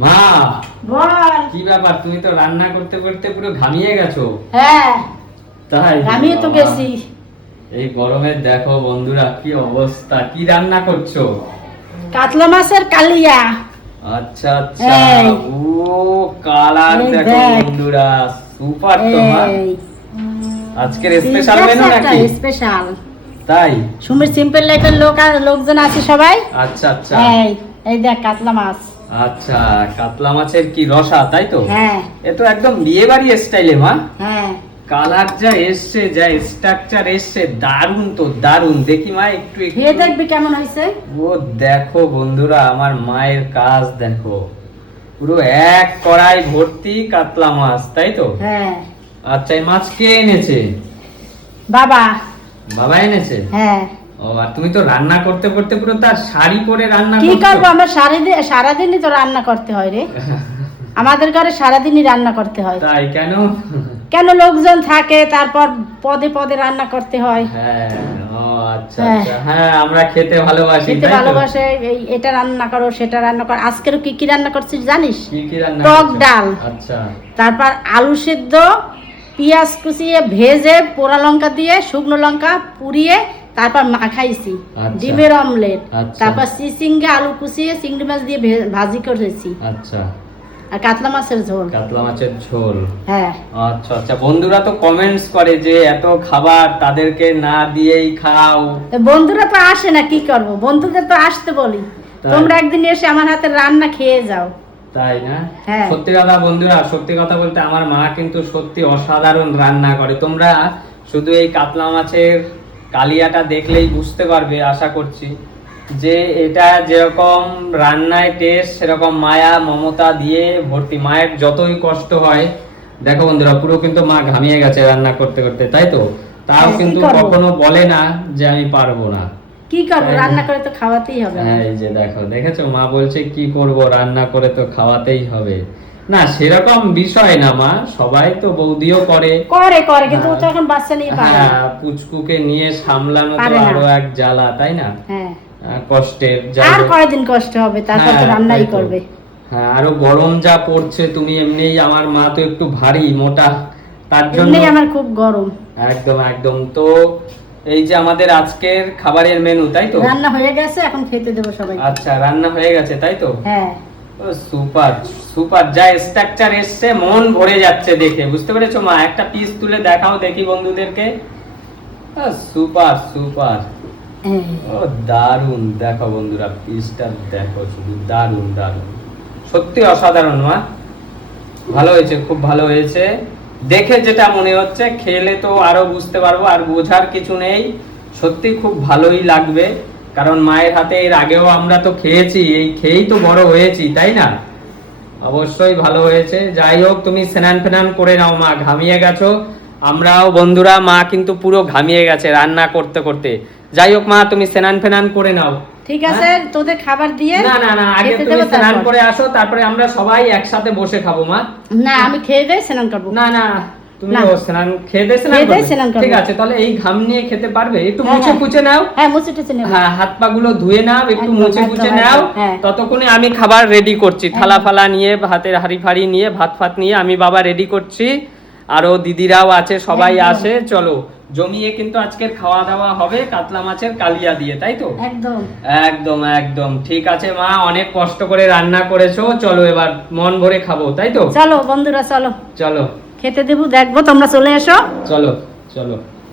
মা, বল। কি ব্যাপার? তুমি তো রান্না করতে করতে পুরো ঘামিয়ে গেছো। হ্যাঁ, তাই? ঘামিয়ে তো বাবা, গেছি। এই গরমে দেখো বন্ধুরা কি অবস্থা। কি রান্না করছো? কাতলা মাছের কালিয়া। আচ্ছা আচ্ছা। এই। ও, কালার এই দেখো দেখ। বন্ধুরা, সুপার তো মা। এই আজকের স্পেশাল মেনু নাকি? স্পেশাল। তাই? সুমির সিম্পল লাইফের লোকজন আছে সবাই। আচ্ছা আচ্ছা। এই এই দেখ কাতলা মাছ। আচ্ছা, কাতলা মাছের কি রসা, তাই তো? হ্যাঁ এ তো একদম বিয়ে বাড়ি স্টাইলে মা। হ্যাঁ। কালার যা এসছে, যা স্ট্রাকচার এসছে, দারুন তো দারুন। দেখি মা একটু একটু। খেয়ে দেখবি কেমন হয়েছে। ও দেখো বন্ধুরা, আমার মায়ের কাজ দেখো, পুরো এক কড়াই ভর্তি কাতলা মাছ, তাই তো? হ্যাঁ। আচ্ছা, এই মাছ কে এনেছে? বাবা। বাবা এনেছে? হ্যাঁ। ও, আর তুমি তো রান্না করতে করতে পুরো তার শাড়ি পরে রান্না কি করছো। করবো, আমার সারাদিনই তো রান্না করতে হয় রে। আমাদের ঘরে সারাদিনই রান্না করতে হয়। তাই কেন? কেন, লোকজন থাকে, তারপর পদে পদে রান্না করতে হয়। হ্যাঁ, ও আচ্ছা হ্যাঁ। আচ্ছা। হ্যাঁ, আমরা খেতে ভালোবাসি, খেতে তাই তো? ভালোবাসে। এটা রান্না করো, সেটা রান্না করো। আজকের কি কি রান্না করছিস জানিস? কি কি রান্না টক করেছো? ডাল। আচ্ছা তারপর আলু সিদ্ধ, পেঁয়াজ কুচিয়ে ভেজে পোড়া লঙ্কা দিয়ে শুকনো লঙ্কা পুড়িয়ে তারপর মাখাইছি। আচ্ছা। ডিমের অমলেট। আচ্ছা। তারপর চিচিঙ্গা আলু কুচিয়ে চিংড়ি মাছ দিয়ে ভাজি করেছি। আচ্ছা। আর কাতলা মাছের ঝোল। কাতলা মাছের ঝোল। হ্যাঁ। আচ্ছা আচ্ছা। বন্ধুরা তো কমেন্টস করে যে এত খাবার তাদেরকে না দিয়েই খাও। তো বন্ধুরা তো আসে না, কি করব, বন্ধুদের তো আসতে বলি। তাই? তোমরা একদিন এসে আমার হাতে রান্না খেয়ে যাও। তাই না? হ্যাঁ। সত্যি কথা বন্ধুরা, সত্যি কথা বলতে আমার মা কিন্তু সত্যি অসাধারণ রান্না করে। তোমরা শুধু এই কাতলা মাছের কালিয়াটা দেখলেই বুঝতে পারবে, আশা করছি, যে এটা যেরকম রান্নায় টেস্ট, সেরকম মায়া মমতা দিয়ে ভর্তি। মায়ের যতই কষ্ট হয়, দেখো বন্ধুরা, পুরো কিন্তু মা ঘামিয়ে গেছে রান্না করতে করতে, তাই তো? তাও হ্যাঁ, কি কিন্তু করবো? কখনো বলে না যে আমি পারবো না। কি করবো, তাই না? রান্না করে তো খাওয়াতেই হবে। হ্যাঁ, এই যে দেখো, দেখেছো মা বলছে কি করব, রান্না করে তো খাওয়াতেই হবে। না, সেরকম বিষয় না মা, সবাই তো বৌদিও করে। করে করে, কিন্তু ও হ্যাঁ। তো এখন বাচ্চা নিয়ে পারে না। হ্যাঁ, পুচকুকে নিয়ে সামলানো তো পারে না। আরো এক জ্বালা, তাই না? হ্যাঁ। কষ্টের। যাই আর হোক। কয়দিন কষ্ট হবে, তারপর তো হ্যাঁ, রান্নাই তাই তো। করবে। হ্যাঁ, আরো গরম যা পড়ছে, তুমি এমনিই, আমার মা তো একটু ভারী মোটা, তার জন্য এমনি আমার খুব গরম। একদম একদম। তো এই যে আমাদের আজকের খাবারের মেনু, তাই তো? রান্না হয়ে গেছে, এখন খেতে দেবো সবাই। আচ্ছা, রান্না হয়ে গেছে, তাই তো? হ্যাঁ। ও সুপার সুপার, যা স্ট্রাকচার এসছে মন ভরে যাচ্ছে দেখে। বুঝতে পেরেছো মা? একটা পিস তুলে দেখাও দেখি বন্ধুদেরকে। Super super. হ্যাঁ। ও দারুন, দেখো বন্ধুরা, পিসটা দেখো শুধু, দারুন দারুন, সত্যি অসাধারণ মা। ভালো হয়েছে, খুব ভালো হয়েছে। দেখে যেটা মনে হচ্ছে, খেলে তো আরো বুঝতে পারবো, আর বোঝার কিছু নেই। সত্যি খুব ভালোই লাগবে, কারণ মায়ের হাতে এর আগেও আমরা তো খেয়েছি, এই খেয়েই তো বড় হয়েছি, তাই না? অবশ্যই ভালো হয়েছে। যাই হোক, তুমি স্নান ফেনান করে নাও মা, ঘামিয়ে গেছো। আমরাও বন্ধুরা, মা কিন্তু পুরো ঘামিয়ে গেছে রান্না করতে করতে। যাই হোক মা, তুমি স্নান ফেনান করে নাও। ঠিক আছে, তোদের খাবার দিয়ে না না না, আগে খেতে তুমি দেবো স্নান তারপর। করে আসো, তারপরে আমরা সবাই একসাথে বসে খাবো মা। না, আমি খেয়ে দিয়ে স্নান করবো। না না, তুমি না। স্নান খেয়ে দিয়ে স্নান খেয়ে দিয়ে করবে? স্নান করবো। ঠিক আছে, তাহলে এই ঘাম নিয়ে খেতে পারবে? একটু হ্যাঁ, মুছে হ্যাঁ। কুচে নাও। হ্যাঁ, মুছে টুছে নেবো। হ্যাঁ, হাত পা গুলো ধুয়ে নাও, একটু একদম, মুছে একদম, কুচে একদম, নাও। হ্যাঁ। ততক্ষণে আমি খাবার রেডি করছি, থালা ফালা নিয়ে, ভাতের হাঁড়ি ফাড়ি নিয়ে, ভাত ফাত নিয়ে আমি বাবা রেডি করছি। আরো দিদিরাও আছে, সবাই একদম। আসে। চলো, জমিয়ে কিন্তু আজকের খাওয়া দাওয়া হবে কাতলা মাছের কালিয়া দিয়ে, তাই তো? একদম। একদম একদম ঠিক আছে মা, অনেক কষ্ট করে রান্না করেছো। চলো এবার মন ভরে খাবো, তাই তো? চলো বন্ধুরা, চলো চলো খেতে দেবো, দেখবো, তোমরা চলে এসো। চলো চলো।